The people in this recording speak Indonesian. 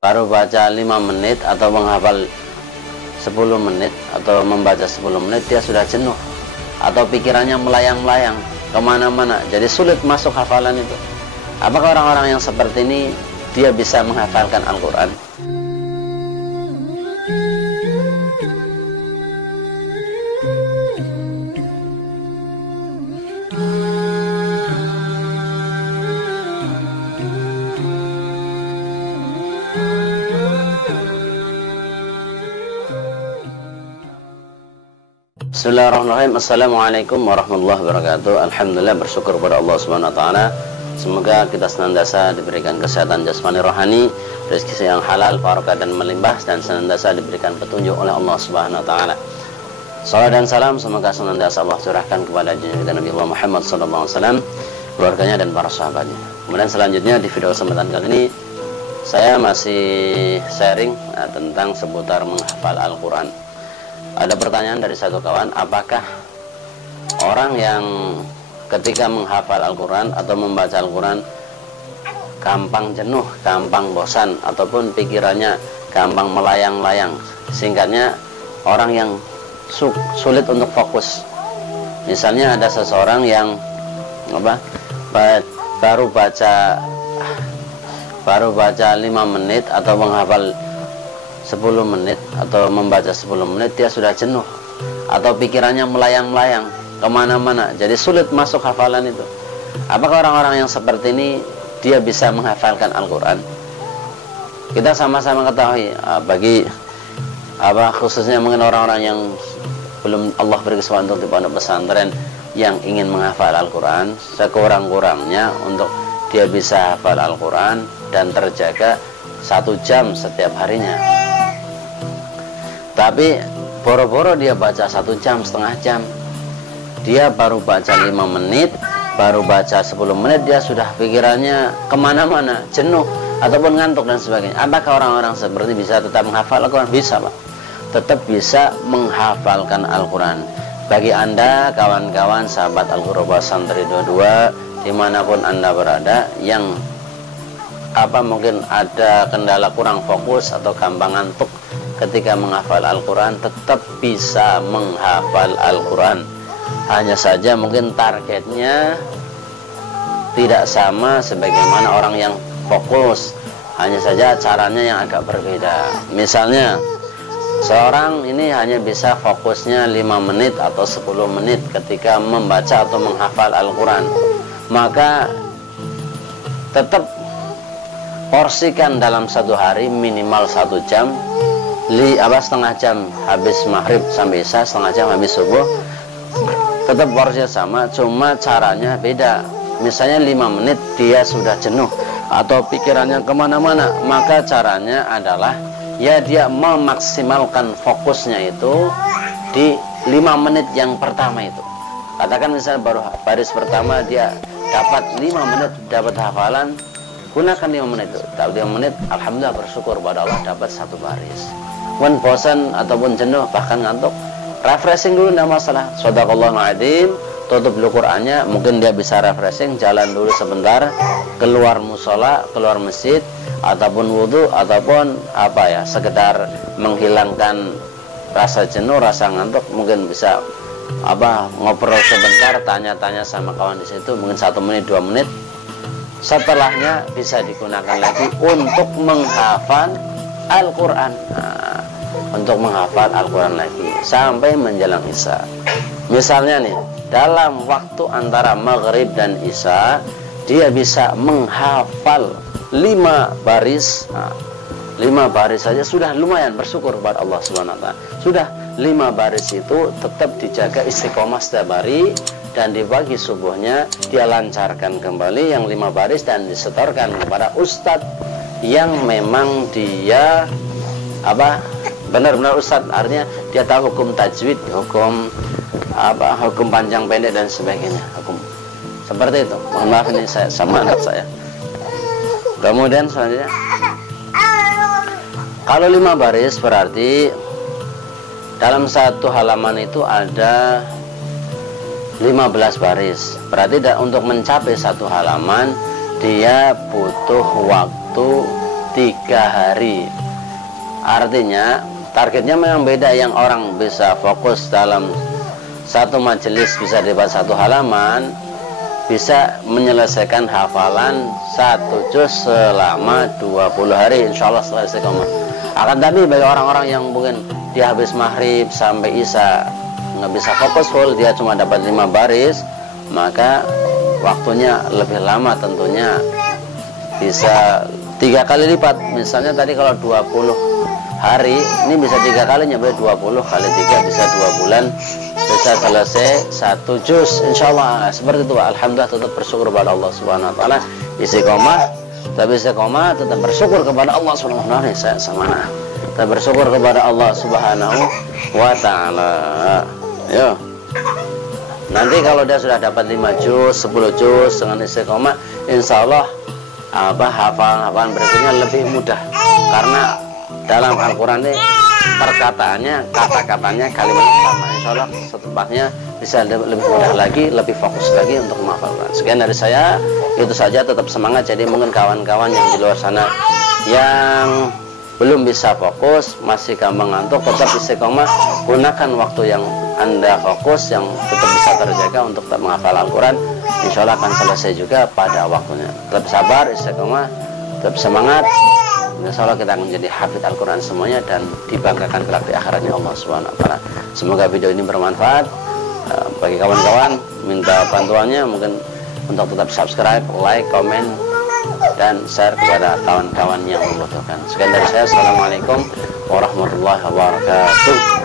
baru baca 5 menit atau menghafal 10 menit atau membaca 10 menit dia sudah jenuh atau pikirannya melayang-layang kemana-mana, jadi sulit masuk hafalan itu. Apakah orang-orang yang seperti ini dia bisa menghafalkan Al-Quran? Bismillahirrahmanirrahim. Assalamualaikum warahmatullahi wabarakatuh. Alhamdulillah, bersyukur kepada Allah Subhanahu wa taala. Semoga kita senantiasa diberikan kesehatan jasmani rohani, rezeki yang halal, barokah dan melimpah, dan senantiasa diberikan petunjuk oleh Allah Subhanahu wa taala. Salam dan salam semoga senantiasa Allah curahkan kepada junjungan Nabi Allah Muhammad SAW, keluarganya dan para sahabatnya. Kemudian selanjutnya di video kesempatan kali ini saya masih sharing tentang seputar menghafal Al-Quran. Ada pertanyaan dari satu kawan, apakah orang yang ketika menghafal Al-Quran atau membaca Al-Quran gampang jenuh, gampang bosan, ataupun pikirannya gampang melayang-layang? Singkatnya, orang yang sulit untuk fokus. Misalnya ada seseorang yang baru baca 5 menit atau menghafal 10 menit atau membaca 10 menit dia sudah jenuh atau pikirannya melayang-layang kemana-mana, jadi sulit masuk hafalan itu. Apakah orang-orang yang seperti ini dia bisa menghafalkan Al-Quran? Kita sama-sama ketahui bagi khususnya mungkin orang-orang yang belum Allah beri kesempatan untuk di pondok pesantren yang ingin menghafal Al-Quran, sekurang-kurangnya untuk dia bisa hafal Al-Quran dan terjaga 1 jam setiap harinya. Tapi boro-boro dia baca 1 jam, setengah jam, dia baru baca 5 menit, baru baca 10 menit, dia sudah pikirannya kemana-mana, jenuh ataupun ngantuk dan sebagainya. Apakah orang-orang seperti bisa tetap menghafal Al-Quran? Bisa, Pak, tetap bisa menghafalkan Al-Quran. Bagi Anda kawan-kawan sahabat Al-Ghuraba Santri 22 dimanapun Anda berada, yang mungkin ada kendala kurang fokus atau gampang ngantuk ketika menghafal Al-Quran, tetap bisa menghafal Al-Quran. Hanya saja mungkin targetnya tidak sama sebagaimana orang yang fokus, hanya saja caranya yang agak berbeda. Misalnya seorang ini hanya bisa fokusnya 5 menit atau 10 menit ketika membaca atau menghafal Al-Quran, maka tetap porsikan dalam 1 hari minimal 1 jam, setengah jam habis maghrib sampai isya, setengah jam habis subuh. Tetap porsinya sama, cuma caranya beda. Misalnya 5 menit dia sudah jenuh atau pikirannya kemana-mana, maka caranya adalah ya dia memaksimalkan fokusnya itu di 5 menit yang pertama itu. Katakan misalnya baru baris pertama dia dapat 5 menit dapat hafalan, gunakan 5 menit itu. Kalau 5 menit, alhamdulillah, bersyukur pada Allah dapat 1 baris. Wan bosan ataupun jenuh bahkan ngantuk, refreshing dulu, tidak masalah. Shadaqallahul adzim, tutup dulu Qur'annya, mungkin dia bisa refreshing, jalan dulu sebentar, keluar musola, keluar masjid, ataupun wudhu, ataupun sekedar menghilangkan rasa jenuh, rasa ngantuk, mungkin bisa ngobrol sebentar, tanya-tanya sama kawan di situ, mungkin 1 menit 2 menit. Setelahnya bisa digunakan lagi untuk menghafal Al-Quran. Untuk menghafal Al-Quran lagi sampai menjelang isya. Misalnya nih, dalam waktu antara maghrib dan isya dia bisa menghafal 5 baris. 5 baris saja sudah lumayan, bersyukur kepada Allah Subhanahu wa taala. Sudah 5 baris itu tetap dijaga istiqomah setiap hari, dan di pagi subuhnya dia lancarkan kembali yang 5 baris dan disetorkan kepada ustadz yang memang dia benar-benar ustadz, artinya dia tahu hukum tajwid, hukum hukum panjang pendek dan sebagainya, hukum seperti itu. Mohon maaf, ini saya sama anak saya. Kemudian selanjutnya, kalau 5 baris berarti dalam 1 halaman itu ada 15 baris. Berarti untuk mencapai 1 halaman dia butuh waktu 3 hari. Artinya targetnya memang beda, yang orang bisa fokus dalam satu majelis bisa dibaca 1 halaman, bisa menyelesaikan hafalan 1 juz selama 20 hari insya Allah setelah istiqomah. Akan tapi bagi orang-orang yang mungkin dia habis maghrib sampai isya nggak bisa fokus full, dia cuma dapat 5 baris, maka waktunya lebih lama, tentunya bisa 3 kali lipat. Misalnya tadi kalau 20 hari, ini bisa 3 kali, nyampe 20 kali 3 bisa 2 bulan, bisa selesai 1 juz insya Allah. Seperti itu Pak. Alhamdulillah, tetap bersyukur kepada Allah Subhanahu wa Ta'ala. Istiqomah, tapi istiqomah tetap bersyukur kepada Allah Subhanahu wa Ta'ala. Saya sama, kita bersyukur kepada Allah Subhanahu wa Ta'ala. Yo, nanti kalau dia sudah dapat 5 juz, 10 juz dengan istiqomah, insya Allah hafalan berikutnya lebih mudah, karena dalam Al-Quran ini perkataannya, kata-katanya, kalimat sama. Insya Allah setepatnya bisa lebih mudah lagi, lebih fokus lagi untuk menghafalkan. Sekian dari saya, itu saja. Tetap semangat. Jadi mungkin kawan-kawan yang di luar sana yang belum bisa fokus, masih gampang ngantuk, tetap istiqomah, gunakan waktu yang Anda fokus, yang tetap bisa terjaga untuk tetap menghafal Al-Quran. Insya Allah akan selesai juga pada waktunya. Tetap sabar, istiqomah, tetap semangat. Insya Allah kita akan menjadi hafid Al-Quran semuanya dan dibanggakan kelak di akhiratnya Allah Subhanahu wa Ta'ala. Semoga video ini bermanfaat bagi kawan-kawan. Minta bantuannya mungkin untuk tetap subscribe, like, komen, dan share kepada kawan-kawan yang membutuhkan. Sekian dari saya. Assalamualaikum warahmatullahi wabarakatuh.